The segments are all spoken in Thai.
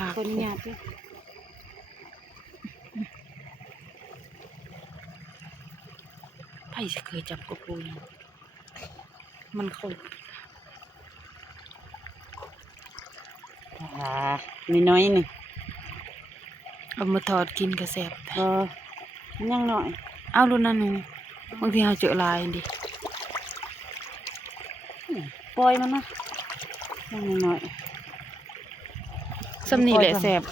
ค่ะคนหยาบด้วยไผ่เคยจับกระปูมันคงมีน้อยนี่เอามาทอดกินกระแสบยังหน่อยเอารุ่นนั้นนี่บางทีเราเจอลายดิ ปล่อยมันนะยังหน่อยสำนีแหละแสบ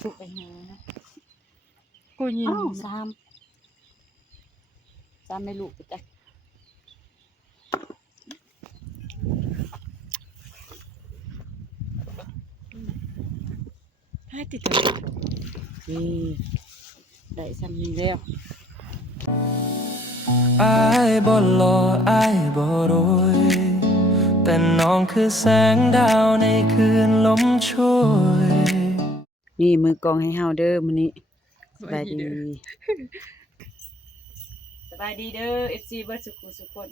สุกไปหานะกูยินสามไม่รู้ไปจ้ะให้ติดตัวได้ซ้ำนี้แล้วอายบ่หล่ออายบ่รวยแต่น้องคือแสงดาวในคืนลมช่วยนี่มือกองให้เฮาเด้อมื้อนี้สบายดีสบายดีเด้อ FC เบิดสุขุสุขคน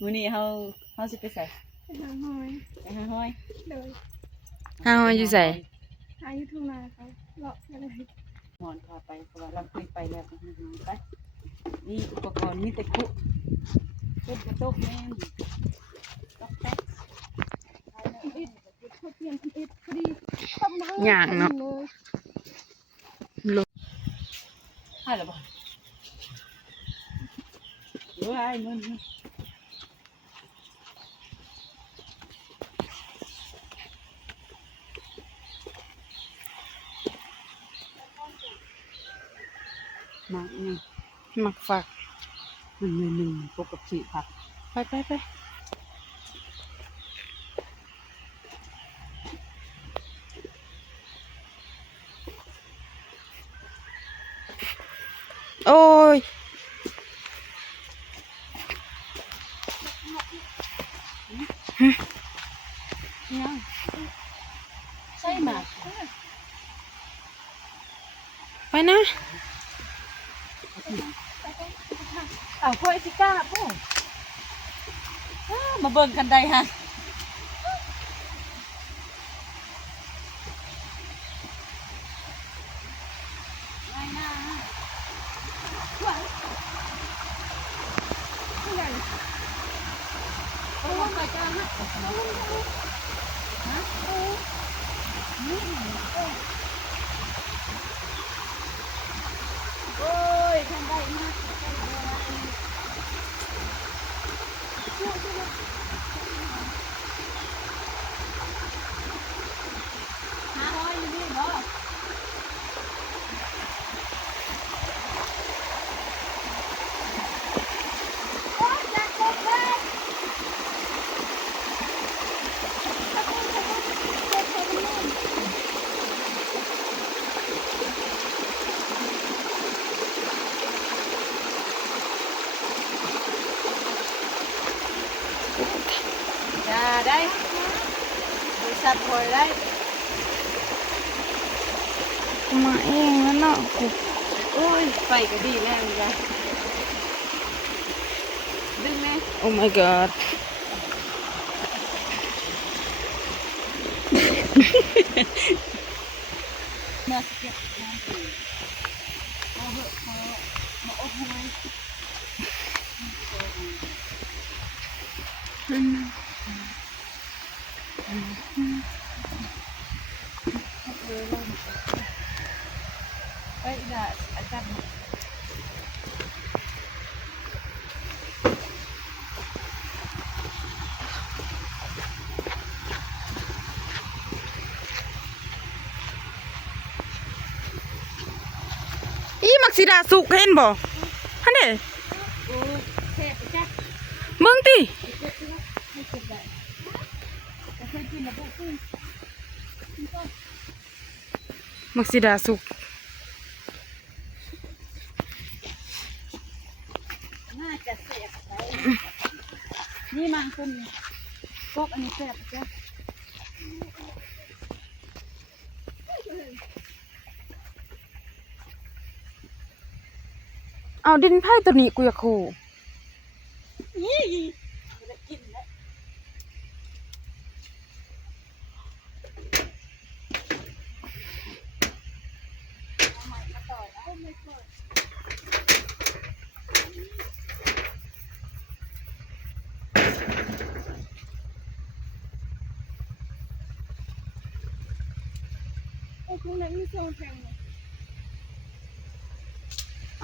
มื้อนี้เฮาสิไปใส่ไปหาหอยไปหาหอย เลย ห้าอยู่ใส่ หาอยู่ทุ่งนาเขาเลาะอะไร หอนพาไปเพราะว่าเราเคยไปแล้วไปหาหอยไปนี่อุปกรณ์มีแต่กุกระตกแม่งตอกแต๊ก อิดเขาเปลี่ยนเป็นอิดพอดีต้มน้ำ อย่างเนาะ ให้ละบ่เดี๋ยวให้มันมานี่ หมักฝาก มันมีหนึ่งปกติผักไปโอ้ยยังใช่ไหม ไปนะ เอาค่อยสิกล้าปุ๊มาเบิ่งกันได้ฮะไม่น่าโอ้ยมาจ้าฮะโอ้ยทำได้มากหาหอยอยู่นี่บ่จ้าได้ดูสัตว์หอยได้ มาเองแล้วเนาะกู โอ้ยไปก็ดีแน่เลยจ้ะดึงแน่ โอ้ my god มาเก็บน้ำตีมาเหอะมาอบหอยเอ้ยน่ะอาจารย์ อีมักสิดาสุกเห็นบ่ฮันเด้ โอ้เทพจ้ะ มึงติ ให้เก็บได้จะเคยกินแล้วปุ๊บ มักสิดาสุก น่าจะเสียบไปนี่มังคุณพวกอันนี้เสียบจ้ะ เอาดินไผ่ตัวนี้กูอยากขู่ ยี่ไม่ได้กินแล้ว ตรงนั้นมีโซนแพงเลย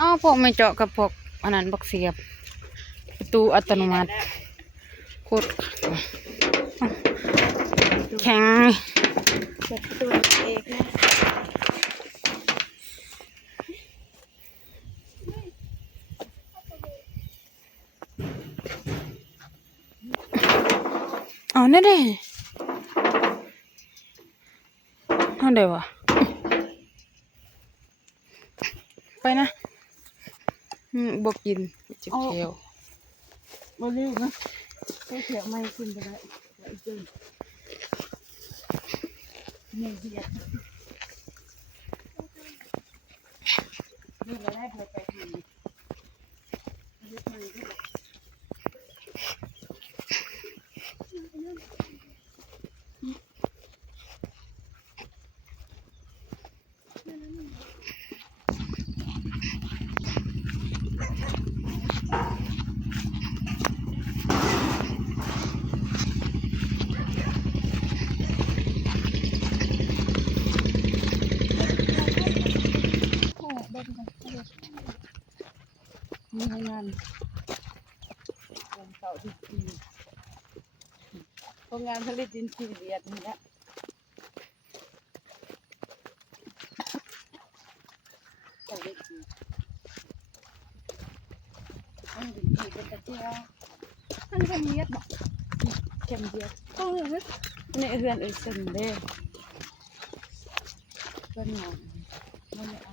อ้าวพวกไม่เจาะกับพวกอันนั้นบักเสียบ ประตูอัตโนมัติโคตรแข็ง เปิดประตูเองนะ เอาแน่เด้เอาเดี๋ยววะไปนะบกินจิบเขียว บ่ลืมนะใส่เขียวไม่ขึ้นไปแล้วอีกเกินนี่เดียวนี่เราได้เธอไปทำโอ้เดินกันเดิน นี่ให้งานวันเสาร์ที่สี่โรงงานผลิตดินซีเรียดนี่แหละผลิตดีอันดินซีเป็นตะเกียบ ท่านคนนี้บอก เข้มเดียว ก็เลย นี่เรือนเอ้ยเซนเด้เป็นหมอนมันไม่เอา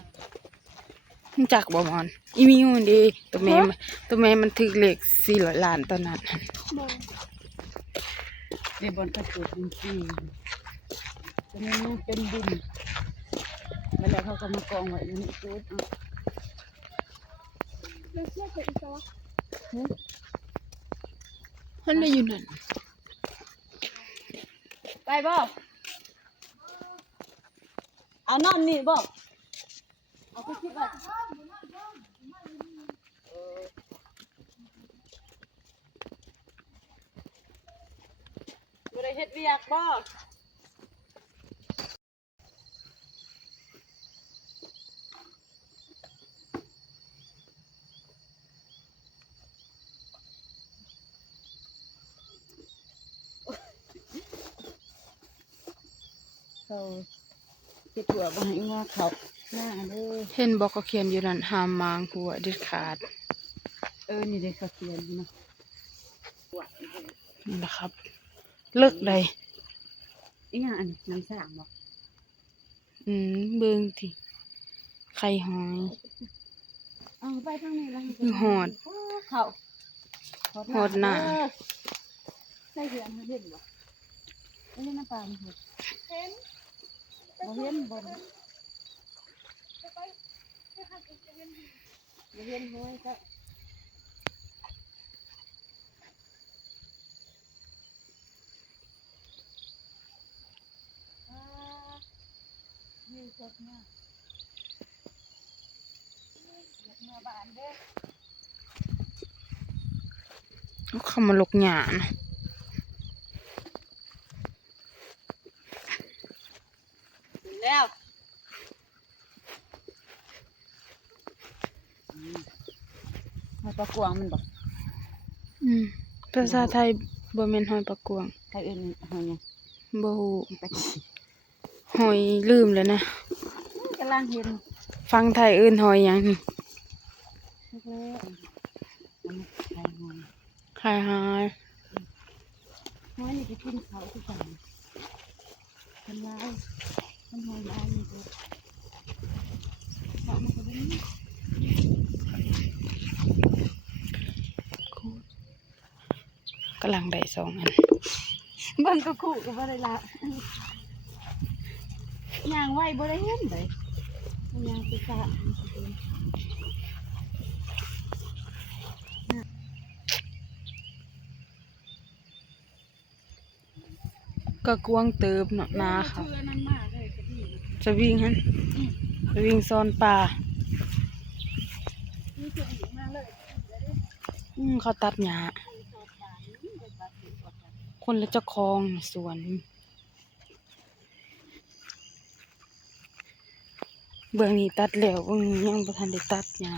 รู้จักบ่มอนอีมิวมันดีตัวแม่มันถึกเลข400 ล้านตอนนั้น บอก เดี๋ยวบนกระจุกดินซีตรงนี้เป็นดินมาแล้วเขาก็มากองไว้ในนี้จุด แล้วเชื่อใครอีกแล้ว มันได้อยู่นั่น ไปบ่เอานอนนี่บ่เอาไปคิดว่าบ่ได้เฮ็ดเวียกบ่เขาเฮ็ดหัวบ่ให้งอเขาหน้าเด้อ เห็นบอกเขาเขียนอยู่นั่นห้ามมางหัวเด็ดขาด นี่เด้เขาเขียนอยู่นะ นี่นะครับ เลิกใด อีหยังอันน้ำสร้างบ่ เบิ่งติไข่หอย เอาไปทางนี้แล้ว คือหอด เขา หอดหน้า ใส่เหือนเขาเห็นบ่อันนี้น้ำปลามันเห็น เห็น บ่เห็นบ่ จะไปจะทำอีกจะเห็น บ่เห็นห้อยก็นี่สดมากอยากมาบ้านเด้อ เอาเข้ามาลกหญ้านะ แล้วให้ปลากวางมันบ่ ภาษาไทยบ่แม่นหอยปลากวาง ใครเอิ้นหอยหยัง บ่ฮู้ ไปขี้ หอยลืมแล้วนะ กำลังเห็น ฟังไทยเอิ้นหอยหยังนี่ เล็กๆมันใครหอย ไข่หาย หอยนี่ไปกินเขาคือกันมันลายมันหอยลายนี่ก็เขามันก็บ่มี กำลังได้2 อัน เบิ่งก็คู่ก็บ่ได้ละย่างไว้บ่ได้เห็นเลยย่างไปซะ ก็กวางเติบเนาะนาค่ะ เชื่อนั่นมากเลยก็ดี จะวิ่งหั่นไปวิ่งซ่อนป่า มีเชื่ออีกมาเลย เขาตัดหญ้าคนละเจ้าของสวน เบื้องนี้ตัดแล้วเบื้องนี้ยังบ่ทันได้ตัดหญ้า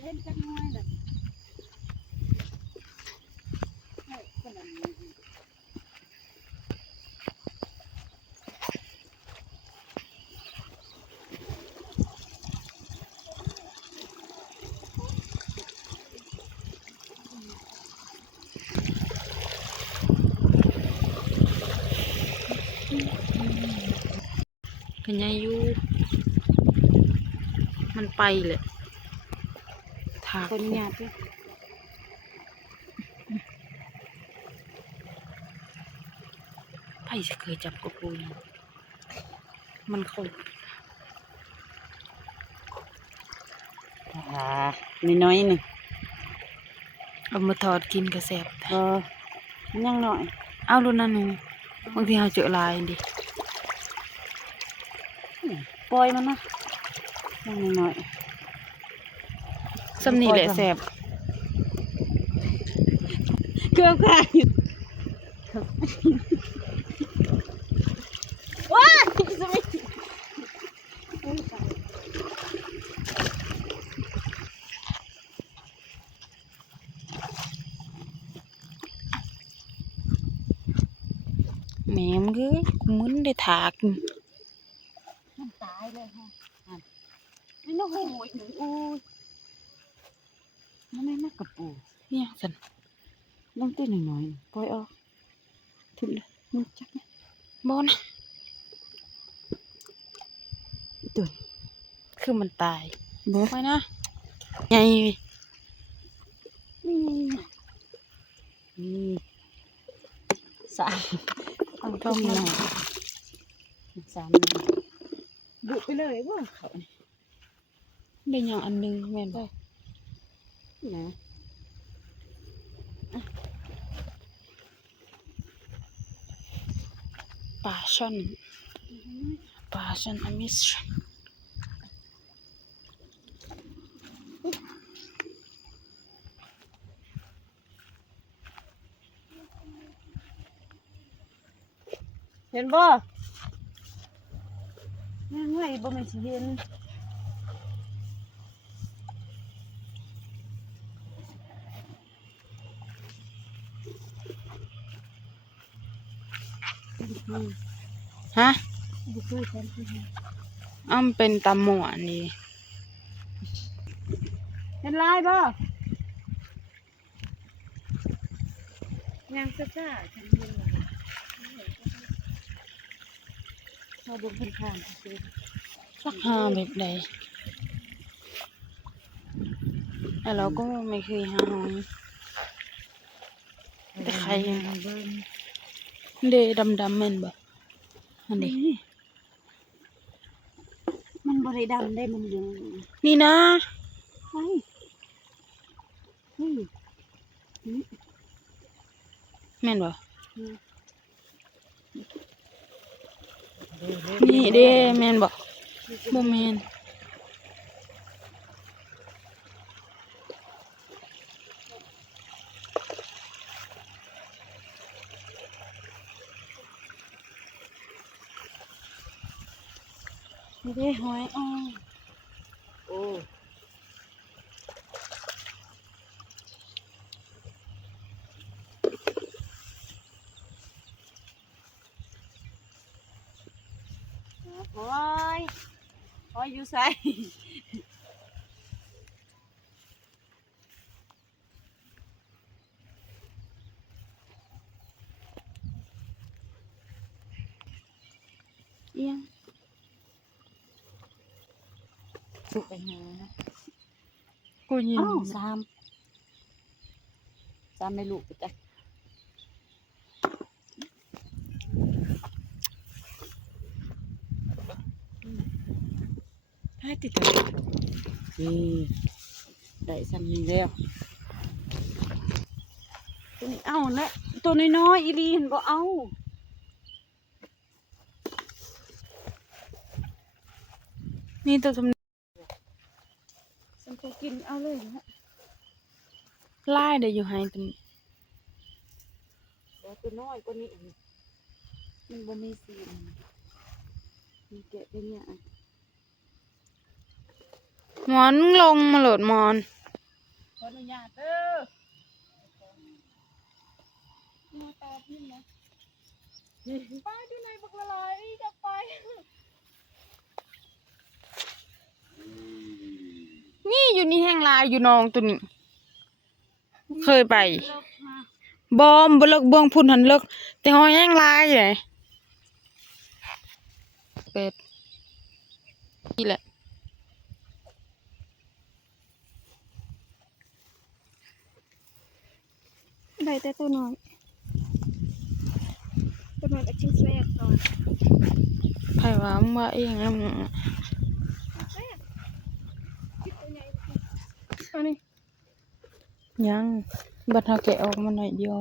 เล่นจักน้อยน่ะเฮ้ยคนนั้นนี่ ก็ยังอยู่มันไปเลยถาก คนหยาดเด้อ ไผสิเคยจับกระปูนี่มันเข้า น้อยๆนึง เอามาทอดกินก็แซ่บ มันยังน้อย เอารุ่นนั้นนี่บางทีเราเจอลายดิ ปล่อยมันนะยังน้อย ซ้ำนี่แหละแซ่บ เกลือค่ะว้าสมิธ แหมมเอ้ยกูมึนได้ถาก มันตายเลยฮะนี่น้องโหยหนึ่งอู้มันไม่มากกับปู เนี่ยสัน ลงตีหน่อยๆปล่อยออกถึงเลยมันจักไหม บ่นะ ตัว คือมันตาย เด้อ ไว้นะใหญ่ นี่สามเอาเข้ามาหน่อยสามบุกไปเลยว่าเขาเนี่ย ได้หยังอันหนึงแม่นบ่ นะ ปลาช่อนอเมิส เห็นบ่ยังไงบ่แม่นสิเห็นฮะ บ่เคยเห็น อ้ำเป็นตำหมวนนี่ เห็นลายบ่ยังซ่าๆฉันเห็นแล้วมาดูเพิ่นข้างสิ สักหาแบบใดแต่เราก็ไม่เคยหาหอยแต่ใครเดดำๆแม่นบ่อันนี้ มันบ่ได้ดำได้มันเหลือง นี่นะ ไปนี่ แม่นบ่นี่เด้แม่นบ่บ่แม่น นี่เด้หอยอ้อโอ้หอยหอยอยู่ไส เอียง สุกไปหานะ กูยิน อ้าวสามไม่ลูกไปจ้ะให้ติดตัวนี่ได้ซ้ำนี้แล้วตัวนี้เอาละตัวน้อยๆอีลีเห็นบ่เอา นี่ตัวทำ ฉันก็กินเอาเลยนะ ลายได้อยู่ให้ตรงนี้ แต่ตัวน้อยกว่านี้อีกมันบ่มีสี มีแกะเป็นเนี่ย หมอนลงมาโหลดหมอน ขออนุญาตเด้อ มาตอบนี่นะไปที่ไหนบักละลายจะไป นี่อยู่นี่แห้งลายอยู่หนองตัวนี้ เคยไปบอมบ่เลิกเบื้องพุ่นหันเลิกแต่หอยแห้งลายเลยเป็ดนี่แหละ ได้แต่ตัวน้อยตัวน้อยก็ชิ้นแรกก่อน ไผว่ามึงว่าเองแล้วมึง คิดตัวใหญ่อันนี้ ยังบัดเฮาแกะออกมาหน่อยเดียว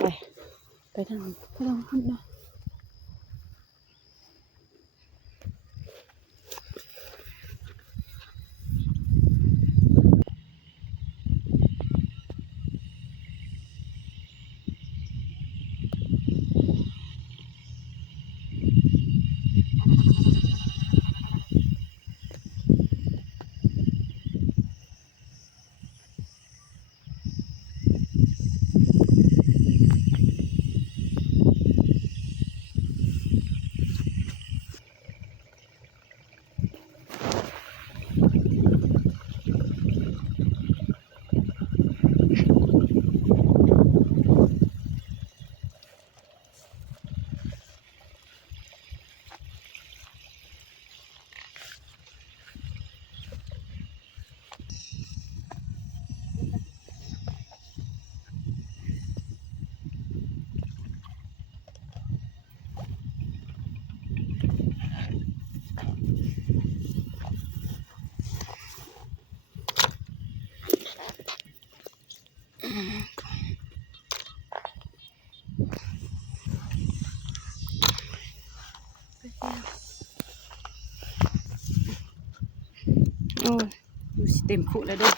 เลยไปทางพุ่นนะโอ้ยดูสิเต็มคุแล้วเด้อ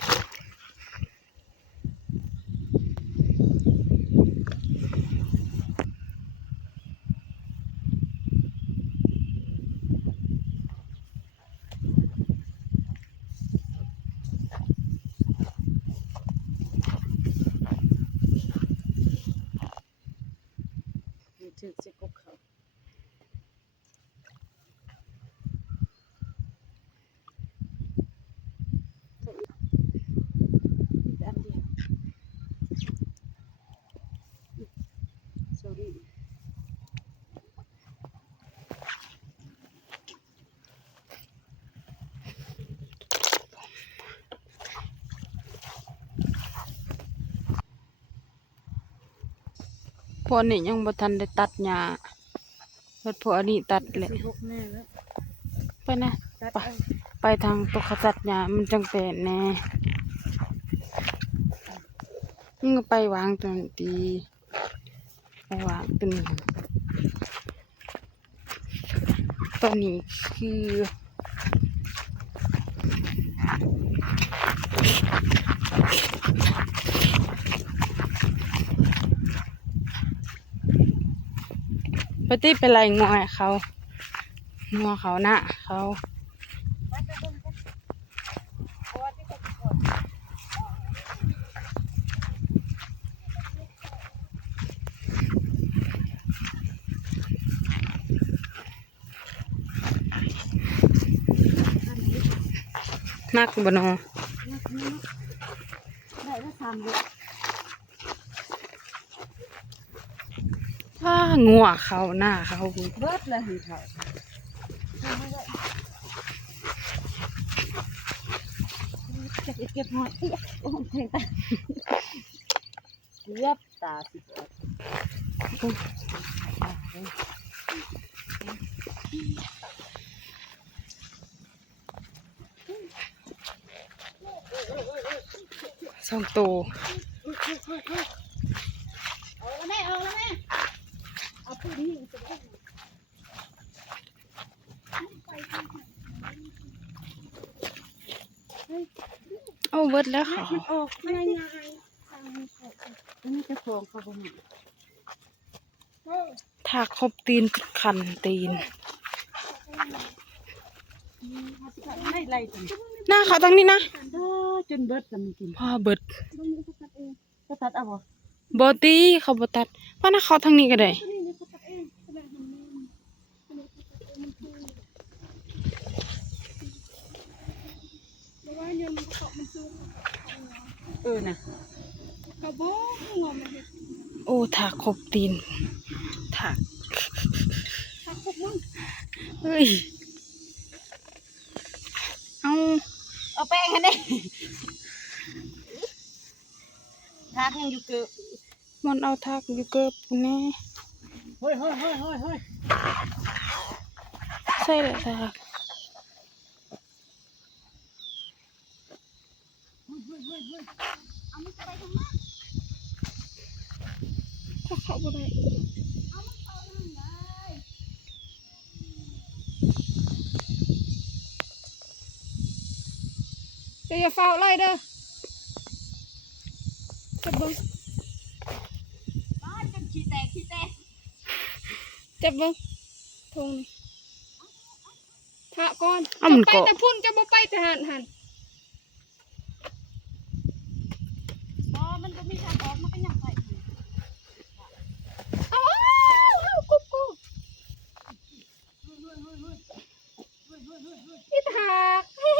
ถึงสิกบเขาอันเดียว sorry พวกนี้ยังบ่ทันได้ตัดหญ้าเบิดพวกอันนี้ตัดแหละ 16แน่แล้ว ไปนะ ตัด ไปไปทางตกขจัดหญ้ามันจังเป็นแน่มึงก็ไปวางตรงนี้ดีไปวางตรงนี้ตัวนี้คือปฏิเป็นไรงัวเขางัวเขานะเขานักบ่เนอ ได้แล้ว3เลย ถ้างัวเขาหน้าเขา เบิดแล้วหิเขาจะเก็บหอยโอ้โหแทงตาเกือบตาสิบอด สองตัว เอาแล้วแม่เอาตัวนี้จะได้ เอาเบิดแล้วเขา มันออกง่ายๆทางนี้ออก อันนี้จะโครงเขาบ่มี ถ้าครบตีนคันตีน ให้ไล่จน หน้าเขาทางนี้นะ จนเบิดแล้วมันกิน พ่อเบิด ต้องมีเขาตัดเอง ก็ตัดเอาบ่ บ่ตีเขาบ่ตัดว่าหน้าเขาทางนี้ก็ได้ ตัวนี้เนี่ยเขาตัดเองแสดงทำแม่ตัวนี้เขาตัดเองมันคือแล้วว่าเนี่ยมันก็เกาะมันซื้อ น่ะ กระบอกงอมันเห็ด โอ้ถากขบตีนถาก ทักพวกมึง เฮ้ยเอา เอาแป้งกันดิทากยังอยู่เกือบ มันเอาถากอยู่เกิบแน่ เฮ้ย ใช่เลยถาก เอามันไปทางนั้นถ้าเขาบ่ได้เอามันเข้าทางได้อย่าเฝ้าไล่เด้อจับเบิ้งจนขี้แตกจับเบิ้งทงนี่ทะก่อน เอามัน ไป เกาะ แต่พุ่นจะบ่ไปแต่หันบ่มันก็มีทางออกมันก็ยังไปเอากุ๊กอีทาก เอา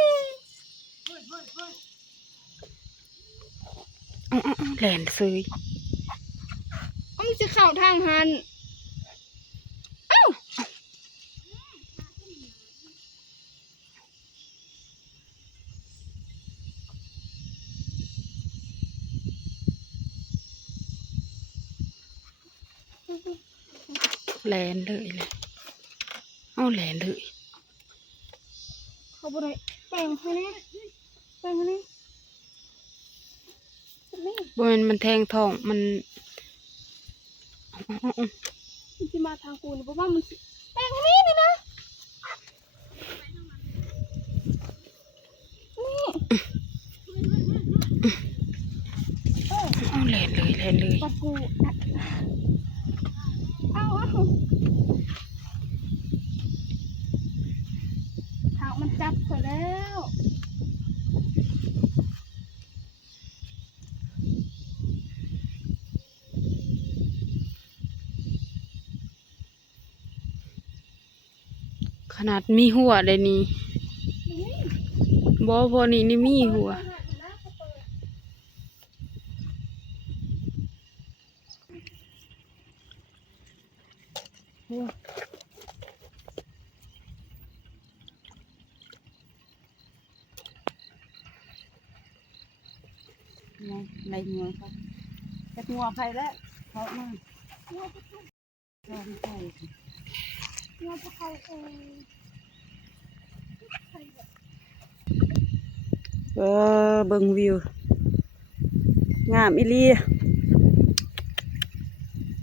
แหลนซื้อ เอามันจะเข้าทางหันเอ้า แหลนเลยเอาแหลนเลย เขาบ่ได้แป้งให้นี่แป้งให้นี่นี่ บ่แม่นมันแทงท้องมันเอา มันสิมาทางกูนี่บ่ว่ามันสิแป้งให้นี่นะนี่ เอาแหลนเลย ปัดกูเอาทางมันจับไปแล้ว ขนาดมีหัวเลยนี่บ่พอนี่มีหัวหัว ไล่งัวเขาจะงัวใครแล้วเพราะมัน งัวจะเข้า ร้อนใจ งัวจะเข้าเบิ่งวิวงามอีหลี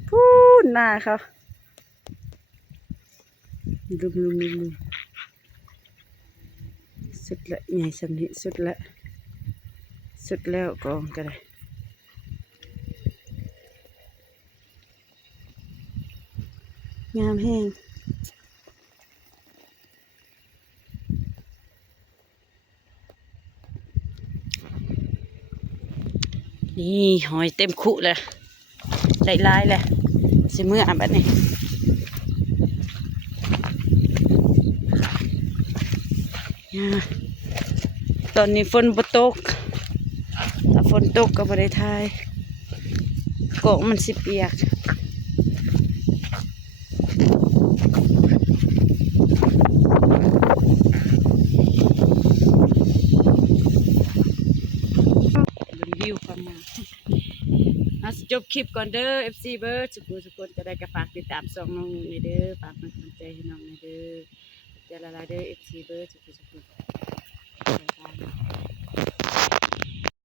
พูดหน้าเขาลุมสุดละใหญ่สำนี้สุดแล้วกองก็ได้งามแห้งนี่หอยเต็มคุเลยได้หลายเลยสิมื้ออ่ะบัดนี้ตอนนี้ฝนบ่ตกถ้าฝนตกก็บ่ได้ทายเกาะมันสิเปียกวิวความงามเอาสิจบคลิปก่อนเด้อ FC เบิร์ดสุกุลจะได้กระฝากติดตามส่องน้องในเด้อฝากเป็นกำลังใจให้น้องในเด้อจะละลายเด้อ FC เบิร์ดสุกุล